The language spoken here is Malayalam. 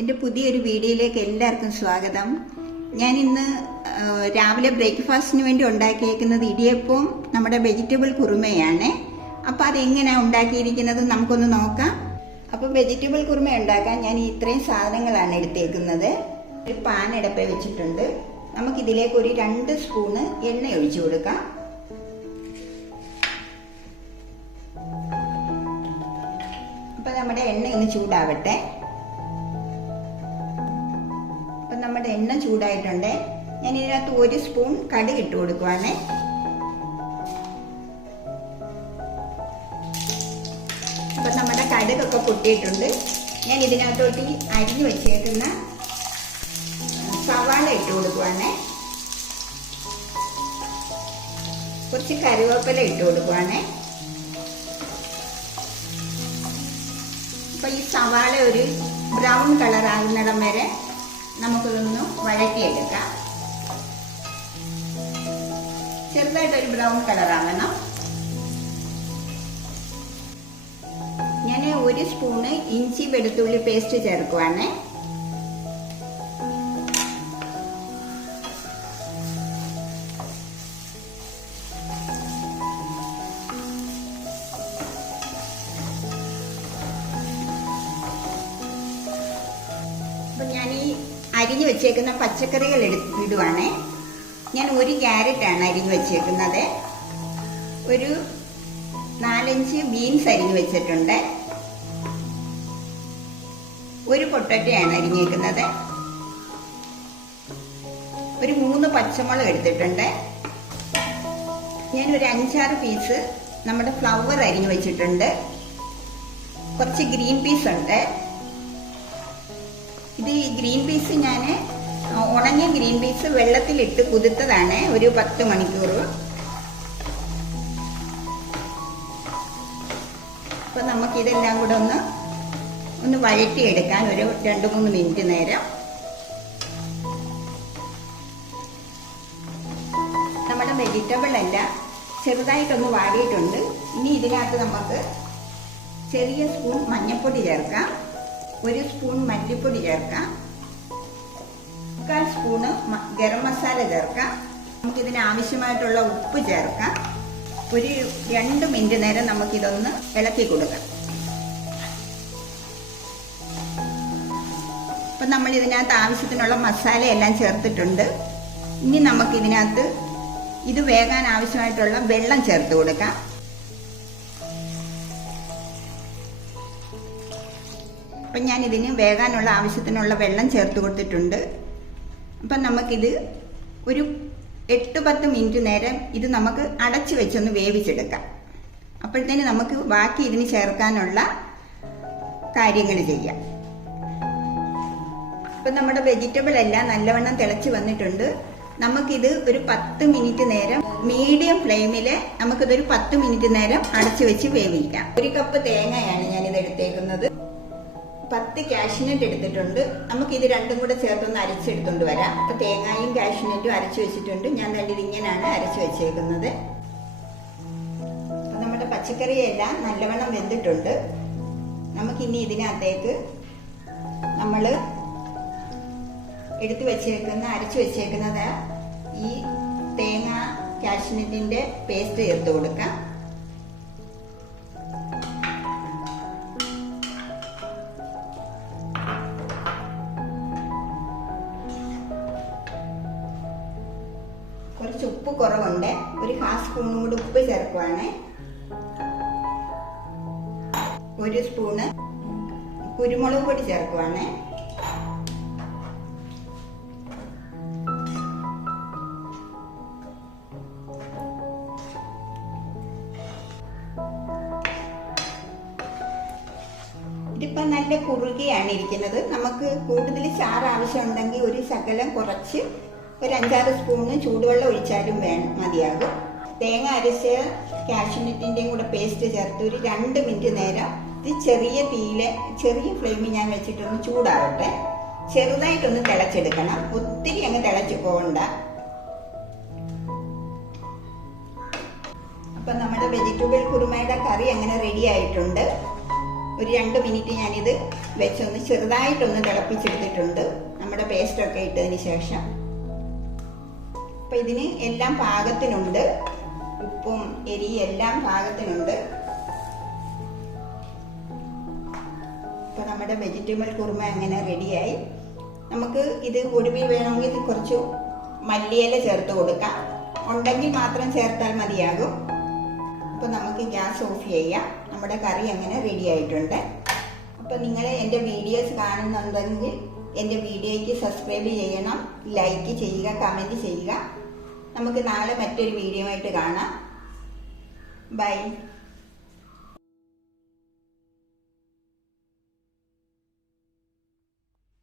എൻ്റെ പുതിയൊരു വീഡിയോയിലേക്ക് എല്ലാവർക്കും സ്വാഗതം. ഞാൻ ഇന്ന് രാവിലെ ബ്രേക്ക്ഫാസ്റ്റിന് വേണ്ടി ഉണ്ടാക്കിയേക്കുന്നത് ഇടിയപ്പവും നമ്മുടെ വെജിറ്റബിൾ കുറുമയാണ്. അപ്പോൾ അതെങ്ങനെയാണ് ഉണ്ടാക്കിയിരിക്കുന്നത് നമുക്കൊന്ന് നോക്കാം. അപ്പോൾ വെജിറ്റബിൾ കുറുമ ഉണ്ടാക്കാൻ ഞാൻ ഇത്രയും സാധനങ്ങളാണ് എടുത്തേക്കുന്നത്. ഒരു പാൻ അടുപ്പിൽ വെച്ചിട്ടുണ്ട്. നമുക്കിതിലേക്ക് ഒരു 2 സ്പൂണ് എണ്ണ ഒഴിച്ചു കൊടുക്കാം. അപ്പം നമ്മുടെ എണ്ണ ഒന്ന് ചൂടാവട്ടെ. അപ്പം നമ്മുടെ എണ്ണ ചൂടായിട്ടുണ്ട്. ഞാൻ ഇതിനകത്ത് 1 സ്പൂൺ കടുക് ഇട്ട് കൊടുക്കുവാണ്. അപ്പം നമ്മുടെ കടുകൊക്കെ പൊട്ടിയിട്ടുണ്ട്. ഞാൻ ഇതിനകത്തോട്ട് അരിഞ്ഞു വെച്ചേക്കുന്ന സവാള ഇട്ട് കൊടുക്കുവാണ്. കുറച്ച് കറിവേപ്പില ഇട്ട് കൊടുക്കുവാണ്. അപ്പൊ ഈ സവാള ഒരു ബ്രൗൺ കളർ ആകുന്നിടം വരെ നമുക്കിതൊന്ന് വഴറ്റിയെടുക്കാം. ചെറുതായിട്ടൊരു ബ്രൗൺ കളർ ആവണം. ഞാൻ 1 സ്പൂണ് ഇഞ്ചി വെളുത്തുള്ളി പേസ്റ്റ് ചേർക്കുവാണ്. അപ്പം ഞാൻ ഈ അരിഞ്ഞു വെച്ചേക്കുന്ന പച്ചക്കറികൾ ഇടുവാണ്. ഞാൻ 1 ക്യാരറ്റാണ് അരിഞ്ഞു വെച്ചേക്കുന്നത്. ഒരു 4-5 ബീൻസ് അരിഞ്ഞു വെച്ചിട്ടുണ്ട്. 1 പൊട്ടറ്റയാണ് അരിഞ്ഞേക്കുന്നത്. ഒരു 3 പച്ചമുളക് എടുത്തിട്ടുണ്ട്. ഞാൻ ഒരു 5-6 പീസ് നമ്മുടെ ഫ്ലവർ അരിഞ്ഞു വെച്ചിട്ടുണ്ട്. കുറച്ച് ഗ്രീൻ പീസ് ഉണ്ട്. ഇത് ഈ ഗ്രീൻ പീസ് ഞാൻ ഉണങ്ങിയ ഗ്രീൻ പീസ് വെള്ളത്തിലിട്ട് കുതിർത്തതാണ് ഒരു 10 മണിക്കൂർ. അപ്പൊ നമുക്കിതെല്ലാം കൂടെ ഒന്ന് വഴറ്റിയെടുക്കാൻ ഒരു 2-3 മിനിറ്റ് നേരം. നമ്മുടെ വെജിറ്റബിൾ എല്ലാം ചെറുതായിട്ടൊന്ന് വാടിയിട്ടുണ്ട്. ഇനി ഇതിനകത്ത് നമുക്ക് ചെറിയ സ്പൂൺ മഞ്ഞൾപ്പൊടി ചേർക്കാം. 1 സ്പൂൺ മല്ലിപ്പൊടി ചേർക്കാം. 1/4 സ്പൂണ് ഗരം മസാല ചേർക്കാം. നമുക്കിതിന് ആവശ്യമായിട്ടുള്ള ഉപ്പ് ചേർക്കാം. ഒരു 2 മിനിറ്റ് നേരം നമുക്കിതൊന്ന് ഇളക്കി കൊടുക്കാം. അപ്പം നമ്മൾ ഇതിനകത്ത് ആവശ്യത്തിനുള്ള മസാല എല്ലാം ചേർത്തിട്ടുണ്ട്. ഇനി നമുക്കിതിനകത്ത് ഇത് വേകാൻ ആവശ്യമായിട്ടുള്ള വെള്ളം ചേർത്ത് കൊടുക്കാം. അപ്പം ഞാൻ ഇതിന് വേകാനുള്ള ആവശ്യത്തിനുള്ള വെള്ളം ചേർത്ത് കൊടുത്തിട്ടുണ്ട്. അപ്പം നമുക്കിത് ഒരു 8-10 മിനിറ്റ് നേരം ഇത് നമുക്ക് അടച്ചു വെച്ചൊന്ന് വേവിച്ചെടുക്കാം. അപ്പോഴത്തേന് നമുക്ക് ബാക്കി ഇതിന് ചേർക്കാനുള്ള കാര്യങ്ങൾ ചെയ്യാം. അപ്പം നമ്മുടെ വെജിറ്റബിൾ എല്ലാം നല്ലവണ്ണം തിളച്ച് വന്നിട്ടുണ്ട്. നമുക്കിത് ഒരു 10 മിനിറ്റ് നേരം മീഡിയം ഫ്ലെയിമിൽ നമുക്കിതൊരു 10 മിനിറ്റ് നേരം അടച്ചു വെച്ച് വേവിക്കാം. 1 കപ്പ് തേങ്ങയാണ് ഞാനിത് എടുത്തേക്കുന്നത്. 10 കാഷ്നട്ട് എടുത്തിട്ടുണ്ട്. നമുക്ക് ഇത് രണ്ടും കൂടെ ചേർത്തൊന്ന് അരച്ചെടുത്തോണ്ട് വരാം. അപ്പൊ തേങ്ങയും കാഷ്നട്ടും അരച്ചു വെച്ചിട്ടുണ്ട്. ഞാൻ ഇതിങ്ങനെയാണ് അരച്ചു വെച്ചേക്കുന്നത്. അപ്പൊ നമ്മുടെ പച്ചക്കറിയെല്ലാം നല്ലവണ്ണം വെന്തിട്ടുണ്ട്. നമുക്കിനി ഇതിനകത്തേക്ക് നമ്മൾ എടുത്തു വെച്ചേക്കുന്ന അരച്ചു വെച്ചേക്കുന്നത് ഈ തേങ്ങ കാഷ്നട്ടിന്റെ പേസ്റ്റ് ചേർത്ത് കൊടുക്കാം. കുറച്ച് ഉപ്പ് കുറവുണ്ട്. ഒരു 1/2 സ്പൂണും കൂടി ഉപ്പ് ചേർക്കുവാണ്. 1 സ്പൂണ് കുരുമുളക് പൊടി ചേർക്കുവാണ്. ഇതിപ്പോ നല്ല കുറുകിയാണ് ഇരിക്കുന്നത്. നമുക്ക് കൂടുതൽ ചാറ് ആവശ്യമുണ്ടെങ്കിൽ ഒരു ശകലം കുറച്ച് ഒരു 5-6 സ്പൂണ് ചൂടുവെള്ളം ഒഴിച്ചാലും മതിയാകും. തേങ്ങ അരച്ച കാഷ്നട്ടിൻ്റെയും കൂടെ പേസ്റ്റ് ചേർത്ത് ഒരു 2 മിനിറ്റ് നേരം ഇത് ചെറിയ ഫ്ലെയിമിൽ ഞാൻ വെച്ചിട്ടൊന്ന് ചൂടാവട്ടെ. ചെറുതായിട്ടൊന്ന് തിളച്ചെടുക്കണം. ഒത്തിരി അങ്ങ് തിളച്ചു പോകണ്ട. അപ്പം നമ്മുടെ വെജിറ്റബിൾ കുറുമയുടെ കറി അങ്ങനെ റെഡി ആയിട്ടുണ്ട്. ഒരു 2 മിനിറ്റ് ഞാനിത് വെച്ചൊന്ന് ചെറുതായിട്ടൊന്ന് തിളപ്പിച്ചെടുത്തിട്ടുണ്ട് നമ്മുടെ പേസ്റ്റൊക്കെ ഇട്ടതിന് ശേഷം. അപ്പം ഇതിന് എല്ലാം പാകത്തിനുണ്ട്, ഉപ്പും എരിയും എല്ലാം പാകത്തിനുണ്ട്. അപ്പം നമ്മുടെ വെജിറ്റബിൾ കുറുമ അങ്ങനെ റെഡിയായി. നമുക്ക് ഇത് ഒടുവിൽ വേണമെങ്കിൽ ഇത് കുറച്ച് മല്ലിയില ചേർത്ത് കൊടുക്കാം, ഉണ്ടെങ്കിൽ മാത്രം ചേർത്താൽ മതിയാകും. അപ്പോൾ നമുക്ക് ഗ്യാസ് ഓഫ് ചെയ്യാം. നമ്മുടെ കറി അങ്ങനെ റെഡി ആയിട്ടുണ്ട്. അപ്പോൾ നിങ്ങൾ എൻ്റെ വീഡിയോസ് കാണുന്നുണ്ടെങ്കിൽ എൻ്റെ വീഡിയോയ്ക്ക് സബ്സ്ക്രൈബ് ചെയ്യണം, ലൈക്ക് ചെയ്യുക, കമൻറ്റ് ചെയ്യുക. നമുക്ക് നാളെ മറ്റൊരു വീഡിയോ ആയിട്ട് കാണാം. ബൈ.